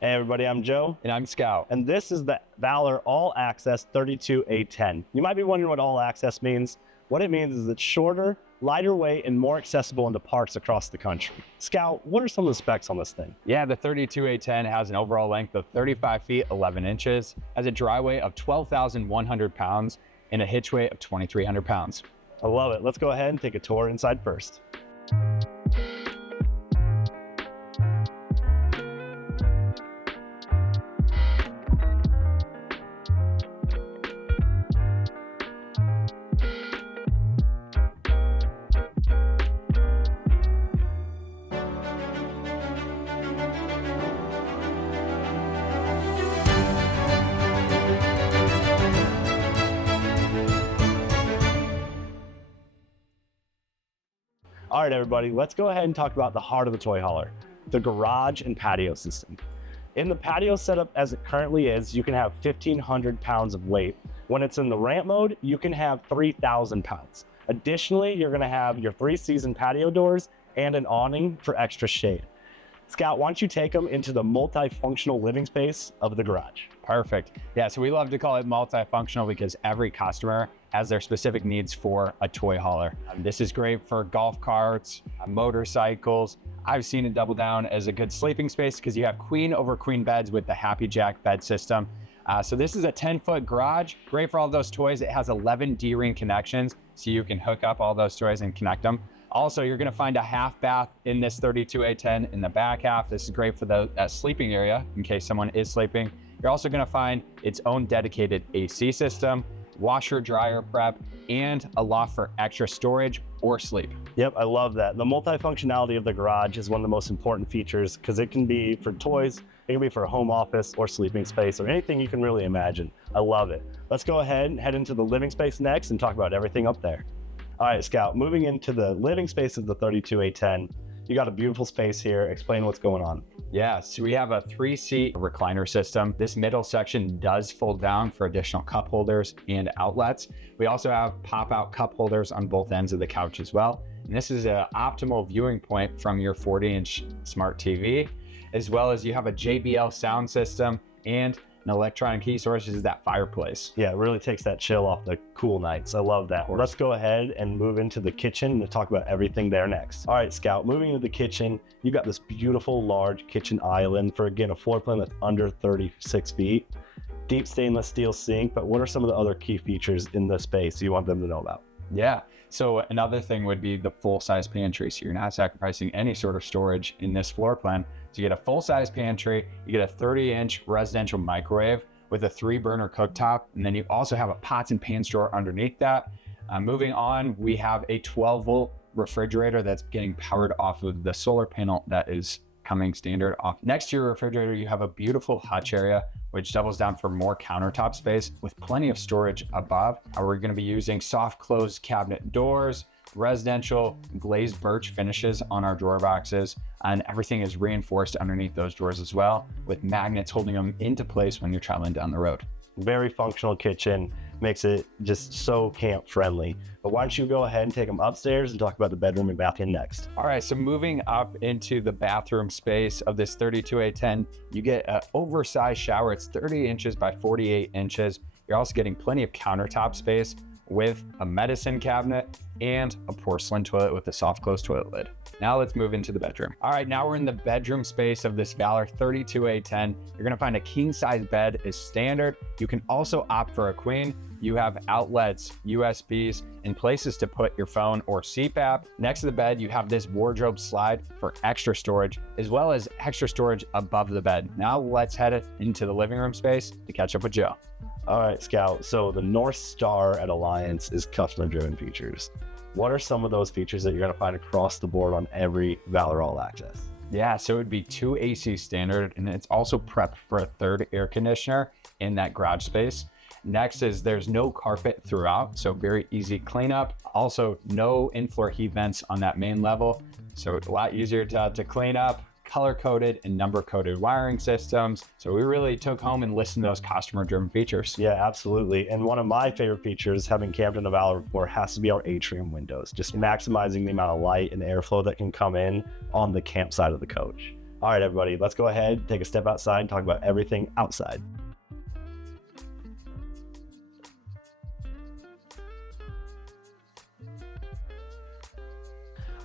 Hey everybody, I'm Joe. And I'm Scout. And this is the Valor All-Access 32A10. You might be wondering what All-Access means. What it means is it's shorter, lighter weight, and more accessible into parks across the country. Scout, what are some of the specs on this thing? Yeah, the 32A10 has an overall length of 35 feet, 11 inches, has a dry weight of 12,100 pounds, and a hitch weight of 2,300 pounds. I love it. Let's go ahead and take a tour inside first. All right, everybody, let's go ahead and talk about the heart of the toy hauler, the garage and patio system. In the patio setup as it currently is, you can have 1,500 pounds of weight. When it's in the ramp mode, you can have 3,000 pounds. Additionally, you're gonna have your 3-season patio doors and an awning for extra shade. Scout, why don't you take them into the multifunctional living space of the garage? Perfect. Yeah, so we love to call it multifunctional because every customer has their specific needs for a toy hauler. This is great for golf carts, motorcycles. I've seen it double down as a good sleeping space because you have queen over queen beds with the HappiJac bed system. So this is a 10-foot garage, great for all those toys. It has 11 D-ring connections, so you can hook up all those toys and connect them. Also, you're gonna find a half bath in this 32A10 in the back half. This is great for that sleeping area in case someone is sleeping. You're also gonna find its own dedicated AC system, washer dryer prep, and a loft for extra storage or sleep. Yep, I love that. The multifunctionality of the garage is one of the most important features because it can be for toys, it can be for a home office or sleeping space or anything you can really imagine. I love it. Let's go ahead and head into the living space next and talk about everything up there. All right, Scout, moving into the living space of the 32A10, you got a beautiful space here. Explain what's going on. Yeah, so we have a 3-seat recliner system. This middle section does fold down for additional cup holders and outlets. We also have pop-out cup holders on both ends of the couch as well. And this is an optimal viewing point from your 40-inch smart TV, as well as you have a JBL sound system and an electronic heat source is that fireplace. Yeah, it really takes that chill off the cool nights. I love that. Let's go ahead and move into the kitchen and talk about everything there next. All right, Scout, moving into the kitchen, you got this beautiful large kitchen island for, again, a floor plan that's under 36 feet. Deep stainless steel sink, but what are some of the other key features in the space you want them to know about? Yeah, so another thing would be the full-size pantry. So you're not sacrificing any sort of storage in this floor plan. So you get a full-size pantry, you get a 30-inch residential microwave with a 3-burner cooktop, and then you also have a pots and pans drawer underneath that. Moving on, we have a 12-volt refrigerator that's getting powered off of the solar panel that is coming standard off. Next to your refrigerator, you have a beautiful hutch area, which doubles down for more countertop space with plenty of storage above. We're gonna be using soft closed cabinet doors, residential glazed birch finishes on our drawer boxes, and everything is reinforced underneath those drawers as well, with magnets holding them into place when you're traveling down the road. Very functional kitchen, makes it just so camp friendly. But why don't you go ahead and take them upstairs and talk about the bedroom and bathroom next. All right, so moving up into the bathroom space of this 32A10, you get an oversized shower. It's 30 inches by 48 inches. You're also getting plenty of countertop space with a medicine cabinet and a porcelain toilet with a soft close toilet lid. Now let's move into the bedroom. All right, now we're in the bedroom space of this Valor 32A10. You're gonna find a king size bed is standard. You can also opt for a queen. You have outlets, USBs, and places to put your phone or CPAP. Next to the bed, you have this wardrobe slide for extra storage, as well as extra storage above the bed. Now let's head into the living room space to catch up with Joe. All right, Scout, so the North Star at Alliance is customer-driven features. What are some of those features that you're gonna find across the board on every Valor All-Access? Yeah, so it would be 2 AC standard, and it's also prepped for a 3rd air conditioner in that garage space. Next is there's no carpet throughout, so very easy cleanup. Also, no in-floor heat vents on that main level, so it's a lot easier to clean up. Color-coded and number-coded wiring systems. So we really took home and listened to those customer-driven features. Yeah, absolutely. And one of my favorite features, having camped in a Valor before, has to be our atrium windows. Just maximizing the amount of light and airflow that can come in on the campsite of the coach. All right, everybody, let's go ahead, take a step outside and talk about everything outside.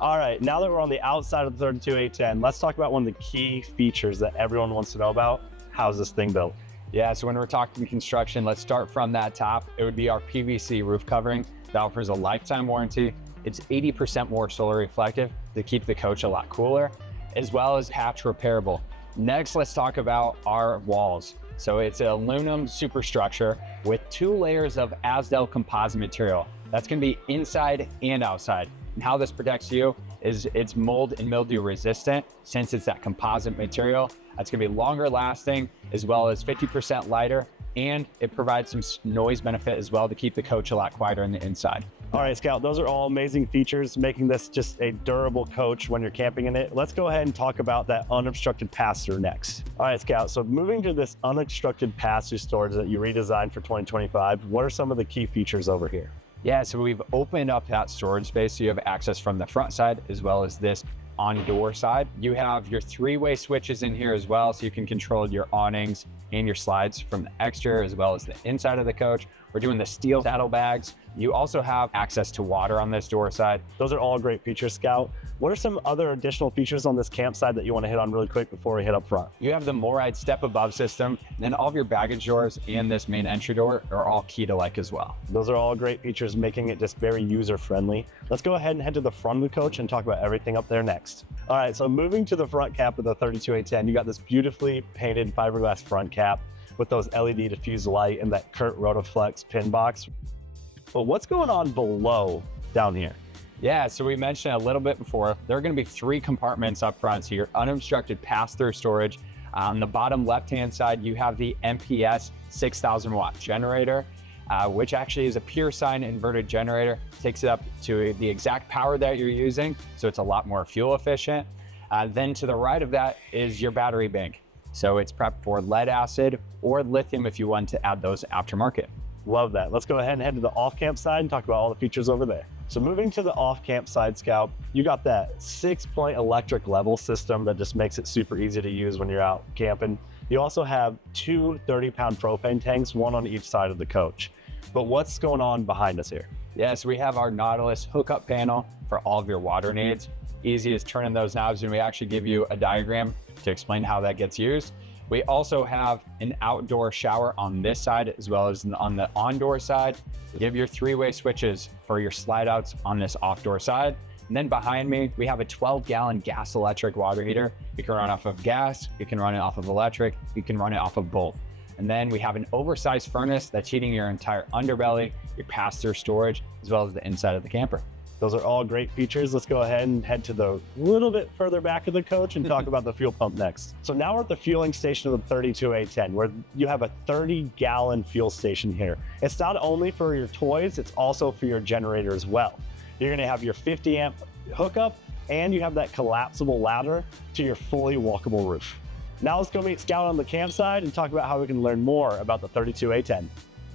All right, now that we're on the outside of the 32A10, let's talk about one of the key features that everyone wants to know about. How's this thing built? Yeah, so when we're talking construction, let's start from that top. It would be our PVC roof covering that offers a lifetime warranty. It's 80% more solar reflective to keep the coach a lot cooler, as well as hatch repairable. Next, let's talk about our walls. So it's an aluminum superstructure with 2 layers of Asdel composite material. That's gonna be inside and outside. And how this protects you is it's mold and mildew resistant. Since it's that composite material, that's gonna be longer lasting, as well as 50% lighter, and it provides some noise benefit as well to keep the coach a lot quieter on the inside. All right, Scout, those are all amazing features, making this just a durable coach when you're camping in it. Let's go ahead and talk about that unobstructed pass-through next. All right, Scout, so moving to this unobstructed pass-through storage that you redesigned for 2025, what are some of the key features over here? Yeah, so we've opened up that storage space so you have access from the front side as well as this on-door side. You have your 3-way switches in here as well, so you can control your awnings and your slides from the exterior as well as the inside of the coach. We're doing the steel saddlebags. You also have access to water on this door side. Those are all great features, Scout. What are some other additional features on this campsite that you want to hit on really quick before we hit up front? You have the MORryde step above system, and then all of your baggage doors and this main entry door are all key to like as well. Those are all great features, making it just very user-friendly. Let's go ahead and head to the front of the coach and talk about everything up there next. All right, so moving to the front cap of the 32A10, you got this beautifully painted fiberglass front cap with those LED diffused light and that Kurt Rotoflex pin box. But what's going on below down here? Yeah, so we mentioned a little bit before, there are gonna be 3 compartments up front. So your unobstructed pass-through storage. On the bottom left-hand side, you have the MPS 6,000 watt generator, which actually is a pure sine inverted generator. Takes it up to the exact power that you're using, so it's a lot more fuel efficient. Then to the right of that is your battery bank. So it's prepped for lead acid or lithium if you want to add those aftermarket. Love that. Let's go ahead and head to the off-camp side and talk about all the features over there. So moving to the off-camp side, Scout, you got that 6-point electric level system that just makes it super easy to use when you're out camping. You also have 2 30-pound propane tanks, 1 on each side of the coach. But what's going on behind us here? Yes, we have our Nautilus hookup panel for all of your water needs. Easy as turning those knobs, and we actually give you a diagram to explain how that gets used. We also have an outdoor shower on this side as well as on the on-door side. You have your 3-way switches for your slide outs on this off-door side. And then behind me, we have a 12-gallon gas electric water heater. You can run off of gas, you can run it off of electric, you can run it off of both. And then we have an oversized furnace that's heating your entire underbelly, your pass-through storage, as well as the inside of the camper. Those are all great features. Let's go ahead and head to the little bit further back of the coach and talk about the fuel pump next. So now we're at the fueling station of the 32A10, where you have a 30-gallon fuel station here. It's not only for your toys, it's also for your generator as well. You're gonna have your 50-amp hookup, and you have that collapsible ladder to your fully walkable roof. Now let's go meet Scout on the campsite and talk about how we can learn more about the 32A10.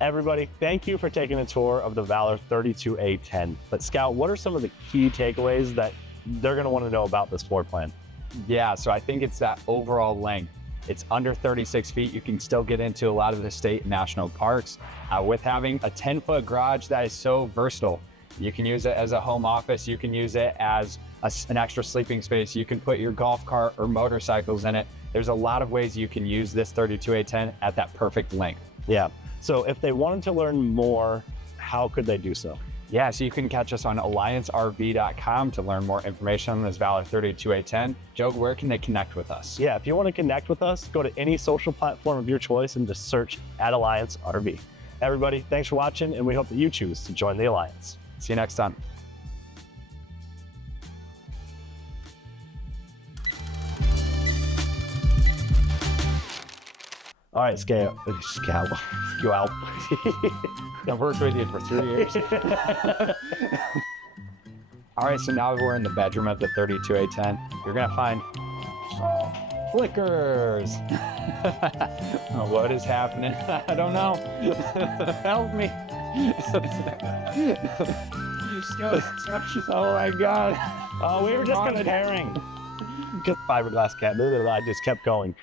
Everybody, thank you for taking a tour of the Valor 32A10. But Scout, what are some of the key takeaways that they're gonna wanna know about this floor plan? Yeah, so I think it's that overall length. It's under 36 feet. You can still get into a lot of the state and national parks with having a 10-foot garage that is so versatile. You can use it as a home office. You can use it as an extra sleeping space. You can put your golf cart or motorcycles in it. There's a lot of ways you can use this 32A10 at that perfect length. Yeah. So if they wanted to learn more, how could they do so? Yeah, so you can catch us on alliancerv.com to learn more information on this Valor 32A10. Joe, where can they connect with us? Yeah, if you want to connect with us, go to any social platform of your choice and just search @AllianceRV. Everybody, thanks for watching, and we hope that you choose to join the Alliance. See you next time. All right, Scout. Go out. I've worked with you for 3 years. All right, so now we're in the bedroom of the 32A10. You're gonna find flickers. What is happening? I don't know. Help me. Oh my God. Oh, we were just comparing. Fiberglass cat. I just kept going.